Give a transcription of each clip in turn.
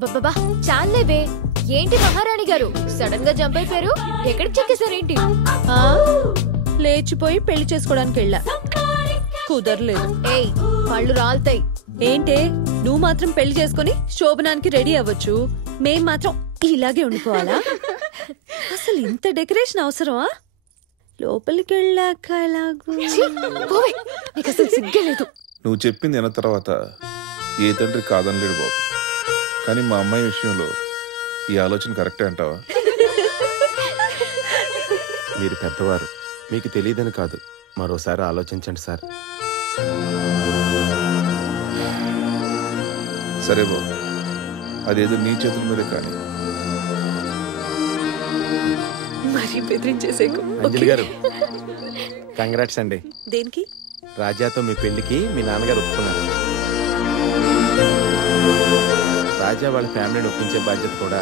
బాబా చాలేవే. ఏంటి మహారాణి గారు సడన్ గా జంప్ అయిపోయారు? ఎక్కడికి చెక్కేశారేంటి? లేచిపోయి పెళ్లి చేసుకోవడానికి వెళ్ళా, కుదరలేదు. ఏయ్ పళ్ళు రాలుతాయి. ఏంటే నువ్వు మాత్రం పెళ్లి చేసుకుని శోభనానికి రెడీ అవ్వచ్చు, మేం మాత్రం ఇలాగే ఉండిపోవాలా? అసలు ఇంత డెకరేషన్ అవసరమా? లోపలికి వెళ్ళాక నీకు అసలు సిగ్గలేదు. నువ్వు చెప్పింది విన్న తర్వాత ఏ తండ్రి కాదనలేడు బాబు. కానీ మా అమ్మాయి విషయంలో ఈ ఆలోచన కరెక్టే అంటావా? మీరు పెద్దవారు, మీకు తెలియదని కాదు, మరోసారి ఆలోచించండి సార్. సరే బాబు, అదేదో నీ చేతుల మీదే కానీ. మరి బెదిరించేసేకు. అంజలి గారు కంగ్రాట్స్ అండి. దేనికి? రాజాతో మీ పెళ్లికి మీ నాన్నగారు ఒప్పుకున్నారు. రాజా వాళ్ళ ఫ్యామిలీని ఒప్పించే బాధ్యత కూడా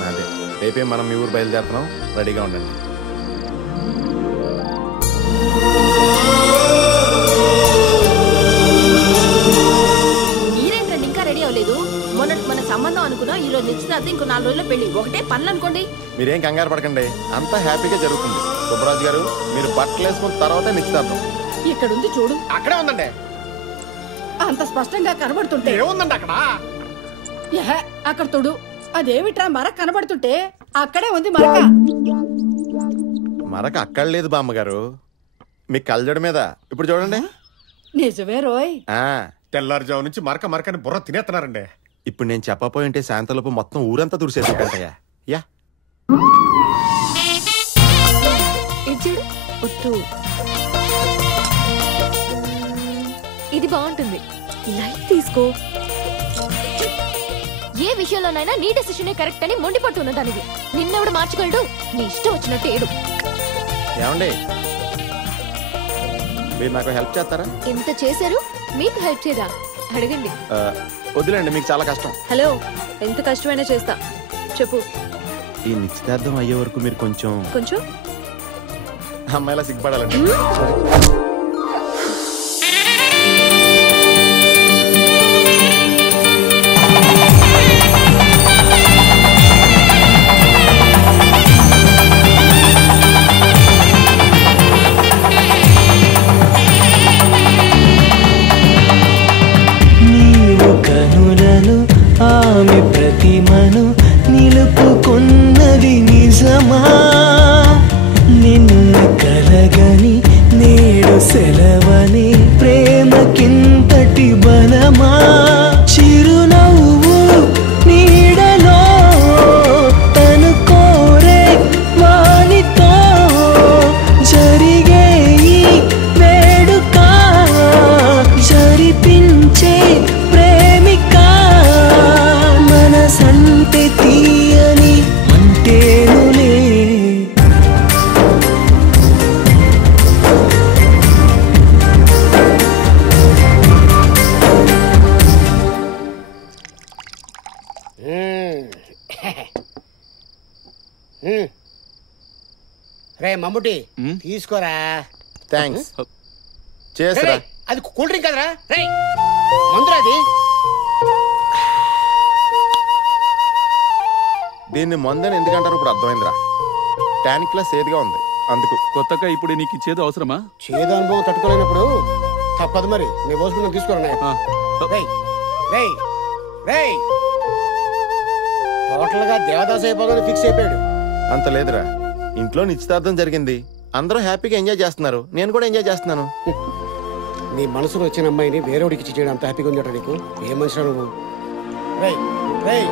నాదే. రేపే మనం మీ ఊరు బయలుదేరుతున్నాం, రెడీగా ఉండండి. మీరేంటండి ఇంకా రెడీ అవ్వలేదు? మొన్నటి మన సంబంధం అనుకున్నా, ఈ రోజు నిశ్చితార్థం, ఇంకో 4 రోజుల్లో పెళ్లి. ఒకటే పనులు అనుకోండి. మీరేం కంగారు పడకండి, అంతా హ్యాపీగా జరుగుతుంది. సుబ్బరాజు గారు మీరు బట్టలు వేసుకున్న తర్వాత నిశ్చితార్థం. ఇక్కడుంది చూడు. అక్కడే ఉందండి. అంత స్పష్టంగా కనబడుతుంటే ఏముందండి అక్కడ? అక్కడ చూడు. అదేమిట్రా మరక కనబడుతుంటే? అక్కడే ఉంది మరక. మరక అక్కడ లేదు బామ్మగారు, మీ కళ్ళజోడు మీద. ఇప్పుడు చూడండి. నిజమే రోయ్. తెల్లారుజాము నుంచి మరక మరకని బుర్ర తినేస్తున్నారండి. ఇప్పుడు నేను చెప్పపోయి ఉంటే శాంతలోపు మొత్తం ఊరంతా తుడిసేసుకుంటాయా? యా ఇది బాగుంటుంది. లైట్ తీసుకో. ఏ విషయంలోనైనా నీ డెసిషనే కరెక్ట్ అని మొండిపట్టు ఉన్నదానివి. నిన్నెవడు మార్చగలడు? నీ ఇష్టం వచ్చినట్టు ఏడు. ఏమండి, మీరు నాకు హెల్ప్ చేస్తారా? ఎంత చేశారు? మీకు హెల్ప్ చేయదా? అడగండి. వదిలేండి, మీకు చాలా కష్టం. హలో, ఎంత కష్టమైనా చేస్తా, చెప్పు. ఈ నిశ్చితార్థం అయ్యే వరకు మీరు కొంచెం కొంచెం అమ్మాయిలా సిగ్గుపడాలండి. ఆమె ప్రతిమను నిలుపుకున్నది నిజమా? నిన్ను కలగని నేడు సెలవని ప్రేమకింతటి బలమా? చిరునవ్వు నీడలో తను కోరే వానితో జరిగే ఈ వేడుక జరిపించే మనసంటే తీయని అంటేనులే. రే మమ్ముటి తీసుకోరా. థ్యాంక్స్. చేసరా? అది కూల్ డ్రింక్ కదరా రే, మందురా అది. దీన్ని మందని ఎందుకంటారు ఇప్పుడు అర్థమైందిరా. టానిక్ లా సేదుగా ఉంది, అందుకు. కొత్తగా ఇప్పుడు నీకు ఇచ్చేది అవసరమా? చేదు అనుభవం తట్టుకోలేనప్పుడు తప్పదు మరి. నీ పోసుకుని తీసుకోరా. టోటల్ గా దేవదాస అయిపోగానే ఫిక్స్ అయిపోయాడు. అంత లేదురా, ఇంట్లో నిశ్చితార్థం జరిగింది, అందరూ హ్యాపీగా ఎంజాయ్ చేస్తున్నారు, నేను కూడా ఎంజాయ్ చేస్తున్నాను. నీ మనసులో వచ్చిన అమ్మాయిని వేరేవాడికి ఇచ్చి చేయడం అంత హ్యాపీగా ఉందట నీకు? ఏ మనిషిరా నువ్వు? రేయ్ రేయ్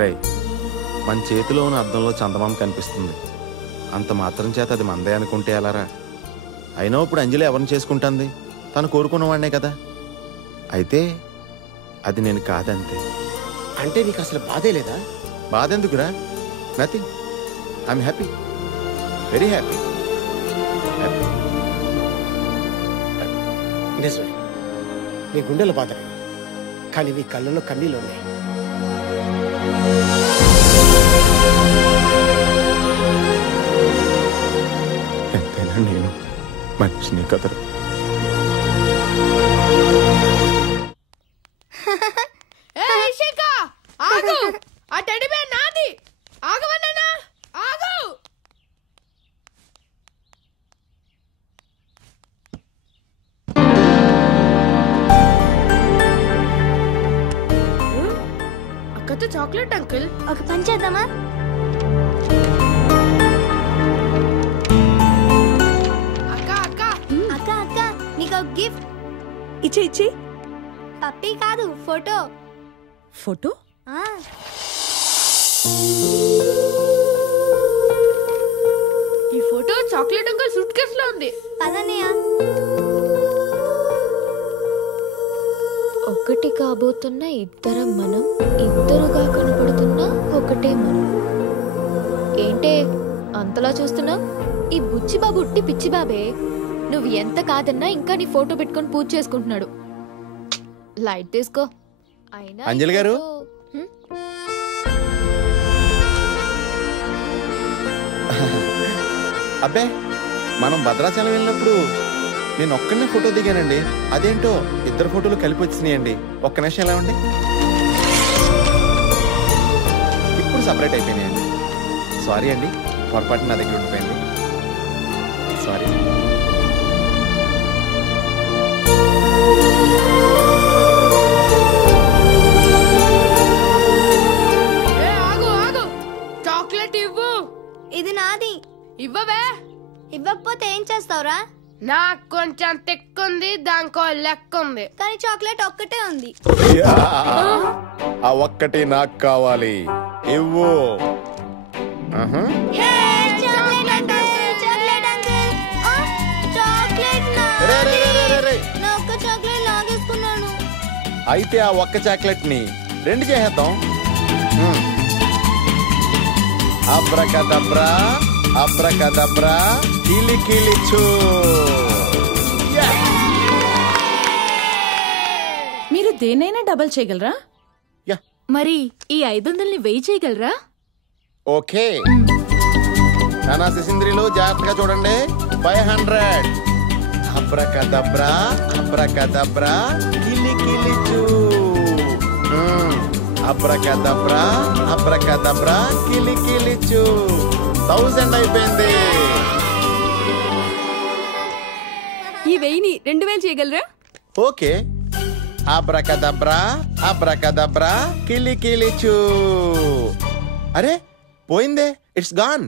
రే, మన చేతిలో ఉన్న అద్దంలో చందమామ కనిపిస్తుంది, అంత మాత్రం చేత అది మందే అనుకుంటే ఎలారా? అయినా ఇప్పుడు అంజలి ఎవరిని చేసుకుంటుంది? తను కోరుకున్నవాడినే కదా. అయితే అది నేను కాదంతే. అంటే నీకు అసలు బాధే లేదా? బాధ ఎందుకురా? Nothing. I'm happy, very happy. నిజమే, నీ గుండెలో బాధ కానీ నీ కళ్ళలో కన్నీళ్ళు ఉన్నాయి. ఎంతైనా నేను మనిషిని కదరా. Chocolate uncle. ఒక పని చేద్దామా? అక్క అక్క అక్క అక్క నీకు ఒక గిఫ్ట్. ఇచ్చి పప్పీ కాదు, ఫోటో. ఫోటో? ఈ photo chocolate uncle suit case లో ఉంది. పదన్నయ్య. ఒకటి కాబోతున్న ఇద్దరం మనం, ఇద్దరుగా కనపడుతున్న ఒకటే మనం. ఏంటే అంతలా చూస్తున్నా? ఈ బుచ్చిబాబు ఉట్టి పిచ్చి బాబే. నువ్వు ఎంత కాదన్నా ఇంకా నీ ఫోటో పెట్టుకొని పూజ చేసుకుంటున్నాడు. లైట్ తీసుకో. అయినా అంజలి గారు? అబ్బే, మనం భద్రాచలం వెళ్ళినప్పుడు నేను ఒక్కనే ఫోటో దిగానండి. అదేంటో ఇద్దరు ఫోటోలు కలిపి వచ్చినాయండి. ఒక్క నిమిషం ఎలా ఉండి ఇప్పుడు సపరేట్ అయిపోయినాయండి. సారీ అండి, పొరపాటు నా దగ్గర ఉండిపోయింది. సారీ. చాక్లెట్ ఇవ్వు. ఇది నాది. ఇవ్వవే. ఇవ్వకపోతే ఏం చేస్తావురా? నాకు కొంచెం తెక్కుంది, దానికో లెక్క ఉంది. కానీ చాక్లెట్ ఒక్కటే ఉంది. ఆ ఒక్కటి నాకు కావాలి, ఇవ్వు. అయితే ఆ ఒక్క చాక్లెట్ ని రెండు చేసేద్దాం. అబ్రకదబ్రా అబ్రకదబ్రా కిలి కిలిచు. మీరు దేనైనా డబల్ చేయగలరా? మరి ఈ 500ని 1000 చేయగలరా? ఓకే. నానా శిశింద్రిలో జాగ్రత్తగా చూడండి. 500. అబ్రకదబ్రా అబ్రకదబ్రా కిలి కిలిచు. అబ్రకదబ్రా అబ్రకదబ్రా కిలి కిలిచు. 1000 అయిపోయింది. ఈ 1000ని 2000 చేయగలరా? ఓకే. అబ్రకదబ్రా అబ్రకదబ్రా కిలి కిలిచు. అరే పోయిందే, ఇట్స్ గాన్.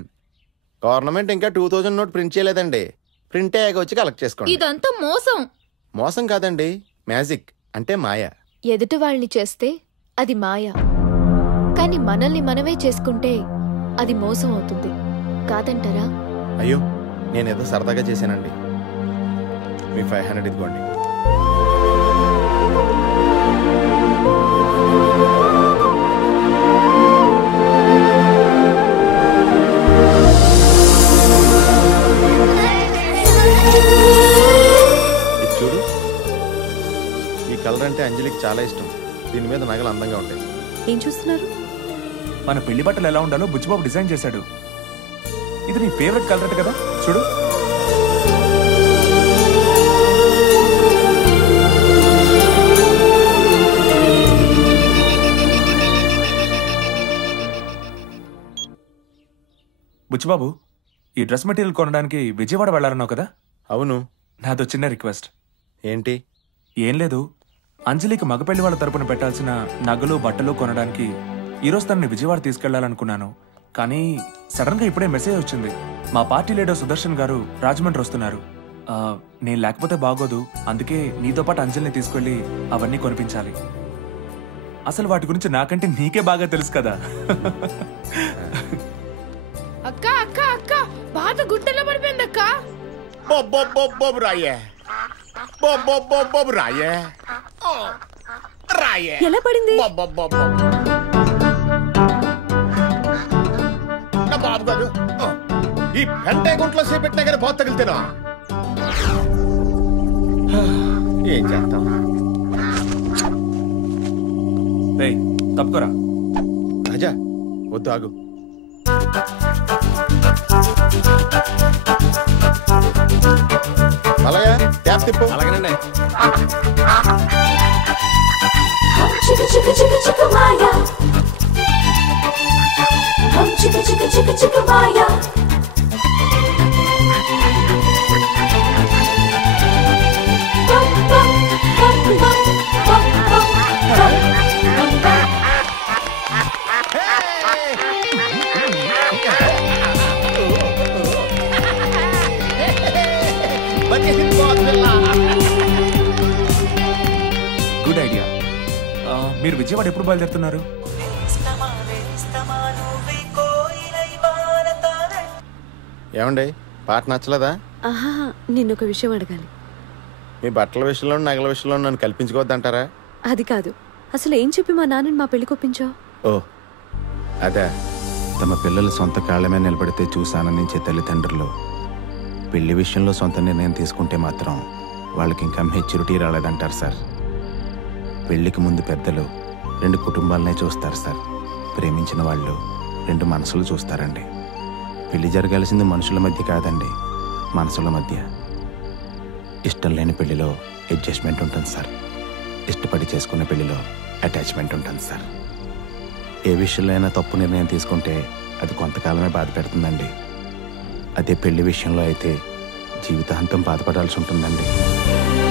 గవర్నమెంట్ ఇంకా 2000 నోట్ ప్రింట్ చేయలేదండి. ప్రింట్ అయ్యాక వచ్చి కలెక్ట్ చేసుకోండి. ఇదంతా మోసం. మోసం కాదండి, మ్యాజిక్ అంటే మాయ. ఎదుటి వాళ్ళని చేస్తే అది మాయ, కానీ మనల్ని మనమే చేసుకుంటే అది మోసం అవుతుంది కాదంటారా? అయ్యో, నేనేదో సరదాగా చేశానండి. మీ 500 ఇదిగోండి. చూడు, ఈ కలర్ అంటే అంజలికి చాలా ఇష్టం. దీని మీద నగలు అందంగా ఉంటాయి. ఏం చూస్తున్నారు? మన పెళ్లి బట్టలు ఎలా ఉండాలో బుచ్చిబాబు డిజైన్ చేశాడు. ఇది నీ ఫేవరెట్ కలర్ కదా, చూడు. బుచ్చిబాబు, ఈ డ్రెస్ మెటీరియల్ కొనడానికి విజయవాడ వెళ్ళాలన్నావు కదా? అవును. నాదో చిన్న రిక్వెస్ట్. ఏంటి? ఏం లేదు, అంజలికి మగపెళ్లి వాళ్ళ తరపున పెట్టాల్సిన నగలు బట్టలు కొనడానికి ఈరోజు తనని విజయవాడ తీసుకెళ్లాలనుకున్నాను. కానీ సడన్ గా ఇప్పుడే మెసేజ్ వచ్చింది. మా పార్టీ లీడర్ సుదర్శన్ గారు రాజమండ్రి వస్తున్నారు. నేను లేకపోతే బాగోదు, అందుకే నీతో పాటు అంజలిని తీసుకెళ్లి అవన్నీ కొనిపించాలి. అసలు వాటి గురించి నాకంటే నీకే బాగా తెలుసు కదా. అక్క అక్క అక్క బాధ గుట్టలో పడిపోయింది అక్క. ఎలా పడింది? బాబు కాదు, ఈ పెంటే గుంట్లో చేపెట్టినా కానీ బాగా తగిలితేనా? ఏం చేస్తాం? తప్పుకోరా రాజా, వద్దు, ఆగు. అలాగే ట్యాప్ తిప్పు. అలాగేనండి. చిక చిక చిక చిక మాయా, హం చిక చిక చిక చిక మాయా, బం బం బం బం బం బం బం బం. మీరు విజయవాడ ఎప్పుడు బయలుదేరుతున్నారు? ఏమండి పాట నచ్చలేదా? ఆహా, నిన్నొక విషయం అడగాలి. మీ బట్టల విషయంలో నగల విషయంలో నన్ను కల్పించుకోవద్దంటారా? అది కాదు, అసలు ఏం చెప్పి మా నాన్నని మా పెళ్లి కొప్పించావు? ఓ అదే, తమ పిల్లలు సొంత కాళ్ళమే నిలబడితే చూసి ఆనందించే తల్లిదండ్రులు పెళ్లి విషయంలో సొంత నిర్ణయం తీసుకుంటే మాత్రం వాళ్ళకి ఇంకా మెచ్యూరిటీ రాలేదంటారు సార్. పెళ్లికి ముందు పెద్దలు 2 కుటుంబాలనే చూస్తారు సార్. ప్రేమించిన వాళ్ళు 2 మనసులు చూస్తారండి. పెళ్లి జరగాల్సింది మనుషుల మధ్య కాదండి, మనసుల మధ్య. ఇష్టం లేని పెళ్లిలో అడ్జస్ట్మెంట్ ఉంటుంది సార్. ఇష్టపడి చేసుకునే పెళ్లిలో అటాచ్మెంట్ ఉంటుంది సార్. ఏ విషయంలో అయినా తప్పు నిర్ణయం తీసుకుంటే అది కొంతకాలమే బాధ పెడుతుందండి. అదే పెళ్లి విషయంలో అయితే జీవితాంతం బాధపడాల్సి ఉంటుందండి.